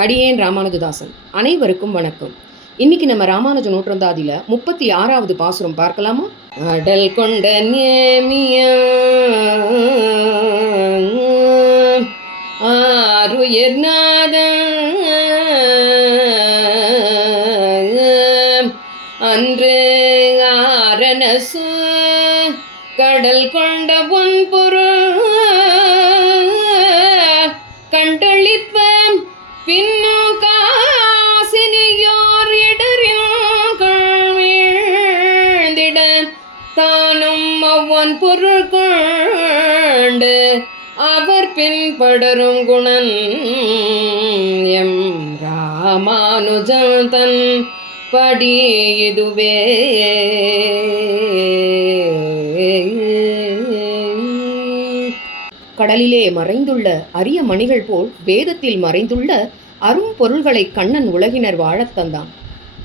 அடியேன் ராமானுஜதாசன். அனைவருக்கும் வணக்கம். இன்னைக்கு நம்ம ராமானுஜ நூற்றந்தாதியில 36வது பாசுரம் பார்க்கலாமா? அடல் கொண்ட நேமிய ஆருயிர்நாத அன்று ஆரணசு கடல் கொண்ட பொன்பொருள் கண்டளிப்பம் பின்னு காசினியோர் இடறிட தானும் அவ்வன் பொருள் கொண்டு அவர் பின்படரும் குணன் எம் ராமானுஜன் தன் படி இதுவே. கடலிலே மறைந்துள்ள அரிய மணிகள் போல் வேதத்தில் மறைந்துள்ள அரும் பொருள்களை கண்ணன் உலகினர் வாழத் தந்தான்.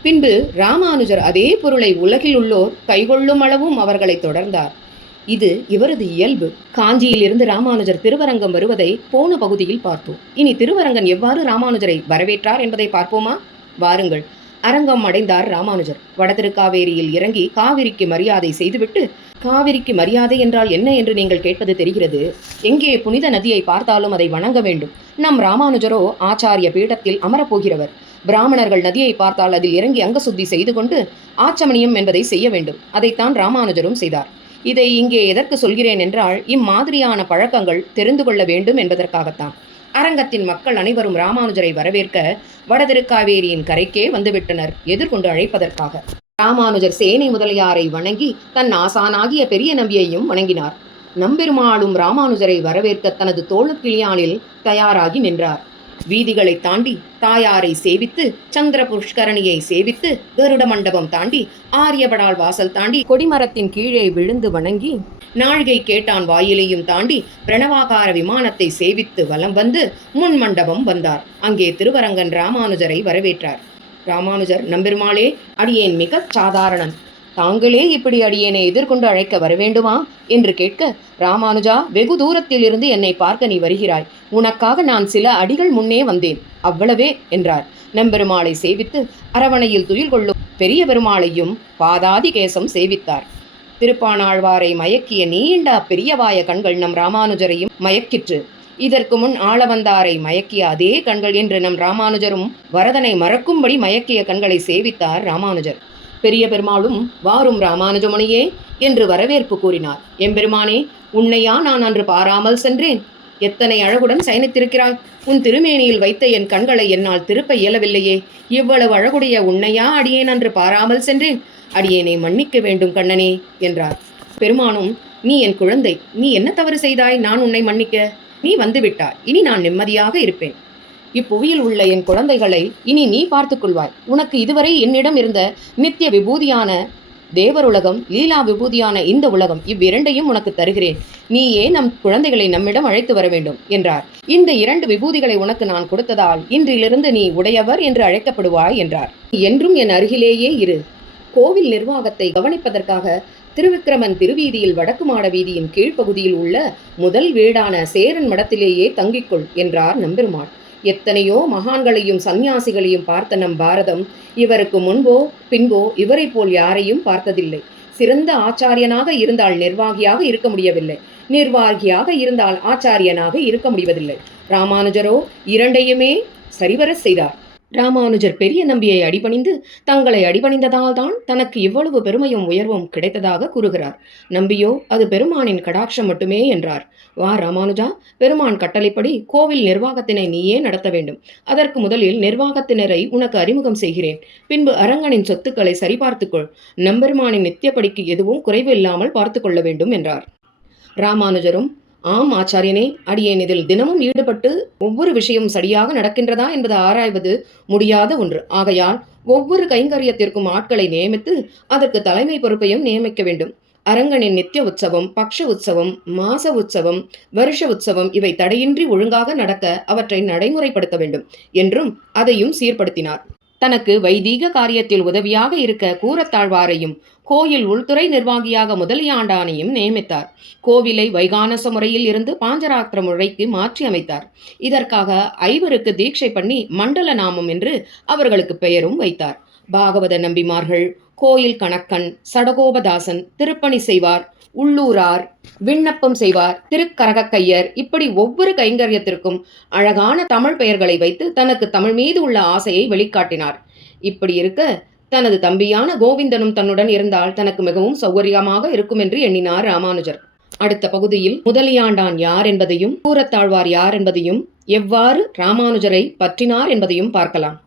பின்பு ராமானுஜர் அதே பொருளை உலகில் உள்ளோர் கைகொள்ளும் அளவும் அவர்களை தொடர்ந்தார். இது இவரது இயல்பு. காஞ்சியிலிருந்து ராமானுஜர் திருவரங்கம் வருவதை போன பகுதியில் பார்த்தோம். இனி திருவரங்கன் எவ்வாறு ராமானுஜரை வரவேற்றார் என்பதை பார்ப்போமா? வாருங்கள். அரங்கம் அடைந்தார் ராமானுஜர். வடதிருக்காவேரியில் இறங்கி காவிரிக்கு மரியாதை செய்துவிட்டு, காவிரிக்கு மரியாதை என்றால் என்ன என்று நீங்கள் கேட்பது தெரிகிறது. எங்கே புனித நதியை பார்த்தாலும் அதை வணங்க வேண்டும். நம் ராமானுஜரோ ஆச்சாரிய பீடத்தில் அமரப்போகிறவர். பிராமணர்கள் நதியை பார்த்தால் அதில் இறங்கி அங்க சுத்தி செய்து கொண்டு ஆச்சமணியம் என்பதை செய்ய வேண்டும். அதைத்தான் ராமானுஜரும் செய்தார். இதை இங்கே எதற்கு சொல்கிறேன் என்றால், இம்மாதிரியான பழக்கங்கள் தெரிந்து கொள்ள வேண்டும் என்பதற்காகத்தான். அரங்கத்தின் மக்கள் அனைவரும் ராமானுஜரை வரவேற்க வடதிருக்காவேரியின் கரைக்கே வந்துவிட்டனர், எதிர்கொண்டு அழைப்பதற்காக. ராமானுஜர் சேனை முதலியாரை வணங்கி தன் ஆசானாகிய பெரிய நம்பியையும் வணங்கினார். நம்பெருமாளும் ராமானுஜரை வரவேற்க தனது தோளுக்கிளியானில் தயாராகி நின்றார். வீதிகளை தாண்டி தாயாரை சேவித்து, சந்திர புஷ்கரணியை சேவித்து, கருட மண்டபம் தாண்டி, ஆரியபடால் வாசல் தாண்டி, கொடிமரத்தின் கீழே விழுந்து வணங்கி, நாழிகை கேட்டான் வாயிலையும் தாண்டி பிரணவாகார விமானத்தை சேவித்து வலம் வந்து முன் மண்டபம் வந்தார். அங்கே திருவரங்கன் ராமானுஜரை வரவேற்றார். ராமானுஜர், நம்பெருமாளே, அடியேன் மிக சாதாரணன். தாங்களே இப்படி அடியேனை எதிர்கொண்டு அழைக்க வரவேண்டுமா என்று கேட்க, ராமானுஜா, வெகு தூரத்தில் இருந்து என்னை பார்க்க நீ வருகிறாய். உனக்காக நான் சில அடிகள் முன்னே வந்தேன், அவ்வளவே என்றார். நம்பெருமாளை சேவித்து அரவணையில் துயில் கொள்ளும் பெரிய பெருமாளையும் பாதாதி கேசம் சேவித்தார். திருப்பானாழ்வாரை மயக்கிய நீண்ட பெரியவாய கண்கள் நம் ராமானுஜரையும் மயக்கிற்று. இதற்கு முன் ஆளவந்தாரை மயக்கிய அதே கண்கள் என்று நம் ராமானுஜரும் வரதனை மறக்கும்படி மயக்கிய கண்களை சேவித்தார் ராமானுஜர். பெரிய பெருமாளும், வாரும் ராமானுஜமுனியே என்று வரவேற்பு கூறினார். எம்பெருமானே, உன்னையா நான் அன்று பாராமல் சென்றேன்? எத்தனை அழகுடன் சயனித்திருக்கிறாய்! உன் திருமேனியில் வைத்த என் கண்களை என்னால் திருப்ப இயலவில்லையே. இவ்வளவு அழகுடைய உன்னையா அடியேன் அன்று பாராமல் சென்றேன்? அடியேனை மன்னிக்க வேண்டும் கண்ணனே என்றார். பெருமானும், நீ என் குழந்தை, நீ என்ன தவறு செய்தாய் நான் உன்னை மன்னிக்க? நீ வந்துவிட்டாய், இனி நான் நிம்மதியாக இருப்பேன். இப்புவியில் உள்ள என் குழந்தைகளை இனி நீ பார்த்துக் கொள்வாய். உனக்கு இதுவரை என்னிடம் இருந்த நித்திய விபூதியான தேவருலகம், லீலா விபூதியான இந்த உலகம், இவ்விரண்டையும் உனக்கு தருகிறேன். நீயே நம் குழந்தைகளை நம்மிடம் அழைத்து வர வேண்டும் என்றார். இந்த 2 விபூதிகளை உனக்கு நான் கொடுத்ததால் இன்றிலிருந்து நீ உடையவர் என்று அழைக்கப்படுவாய் என்றார். என்றும் என் அருகிலேயே இரு. கோவில் நிர்வாகத்தை கவனிப்பதற்காக திருவிக்கிரமன் திருவீதியில் வடக்கு மாட வீதியின் கீழ்ப்பகுதியில் உள்ள முதல் வீடான சேரன் மடத்திலேயே தங்கிக்கொள் என்றார் நம்பெருமாள். எத்தனையோ மகான்களையும் சந்நியாசிகளையும் பார்த்த நம் பாரதம் இவருக்கு முன்போ பின்போ இவரை போல் யாரையும் பார்த்ததில்லை. சிறந்த ஆச்சாரியனாக இருந்தால் நிர்வாகியாக இருக்க முடியவில்லை, நிர்வாகியாக இருந்தால் ஆச்சாரியனாக இருக்க முடிவதில்லை. ராமானுஜரோ இரண்டையுமே சரிவர செய்தார். ராமானுஜர் பெரிய நம்பியை அடிபணிந்து தங்களை அடிபணிந்ததால் தான் தனக்கு இவ்வளவு பெருமையும் உயர்வும் கிடைத்ததாக கூறுகிறார். நம்பியோ அது பெருமானின் கடாட்சம் மட்டுமே என்றார். வா ராமானுஜா, பெருமான் கட்டளைப்படி கோவில் நிர்வாகத்தினை நீயே நடத்த வேண்டும். அதற்கு முதலில் நிர்வாகத்தினரை உனக்கு அறிமுகம் செய்கிறேன். பின்பு அரங்கனின் சொத்துக்களை சரிபார்த்துக்கொள். நம்பெருமானின் நித்தியப்படிக்கு எதுவும் குறைவு இல்லாமல் பார்த்து கொள்ள வேண்டும் என்றார். ராமானுஜரும், ஆம் ஆச்சாரியனே, அடியேன் இதில் தினமும் ஈடுபட்டு ஒவ்வொரு விஷயம் சரியாக நடக்கின்றதா என்பது ஆராய்வது முடியாத ஒன்று. ஆகையால் ஒவ்வொரு கைங்கரியத்திற்கும் ஆட்களை நியமித்து அதற்கு தலைமை பொறுப்பையும் நியமிக்க வேண்டும். அரங்கனின் நித்திய உற்சவம், பக்ஷ உற்சவம், மாச உற்சவம், வருஷ உற்சவம் இவை தடையின்றி ஒழுங்காக நடக்க அவற்றை நடைமுறைப்படுத்த வேண்டும் என்றும் அதையும் சீர்படுத்தினார். தனக்கு வைதீக காரியத்தில் உதவியாக இருக்க கூரத்தாழ்வாரையும் கோயில் உள்துறை நிர்வாகியாக முதலியாண்டானையும் நியமித்தார். கோவிலை வைகானச முறையில் இருந்து பாஞ்சராத்திர முறைக்கு மாற்றி அமைத்தார். இதற்காக ஐவருக்கு தீட்சை பண்ணி மண்டல நாமம் என்று அவர்களுக்கு பெயரும் வைத்தார். பாகவத நம்பிமார்கள், கோயில் கணக்கன், சடகோபதாசன், திருப்பணி செய்வார், உள்ளூரார், விண்ணப்பம் செய்வார், திருக்கரகக்கையர், இப்படி ஒவ்வொரு கைங்கரியத்திற்கும் அழகான தமிழ் பெயர்களை வைத்து தனக்கு தமிழ் மீது உள்ள ஆசையை வெளிக்காட்டினார். இப்படி இருக்க தனது தம்பியான கோவிந்தனும் தன்னுடன் இருந்தால் தனக்கு மிகவும் சௌகரியமாக இருக்கும் என்று எண்ணினார் ராமானுஜர். அடுத்த பகுதியில் முதலியாண்டான் யார் என்பதையும் கூரத்தாழ்வார் யார் என்பதையும் எவ்வாறு ராமானுஜரை பற்றினார் என்பதையும் பார்க்கலாம்.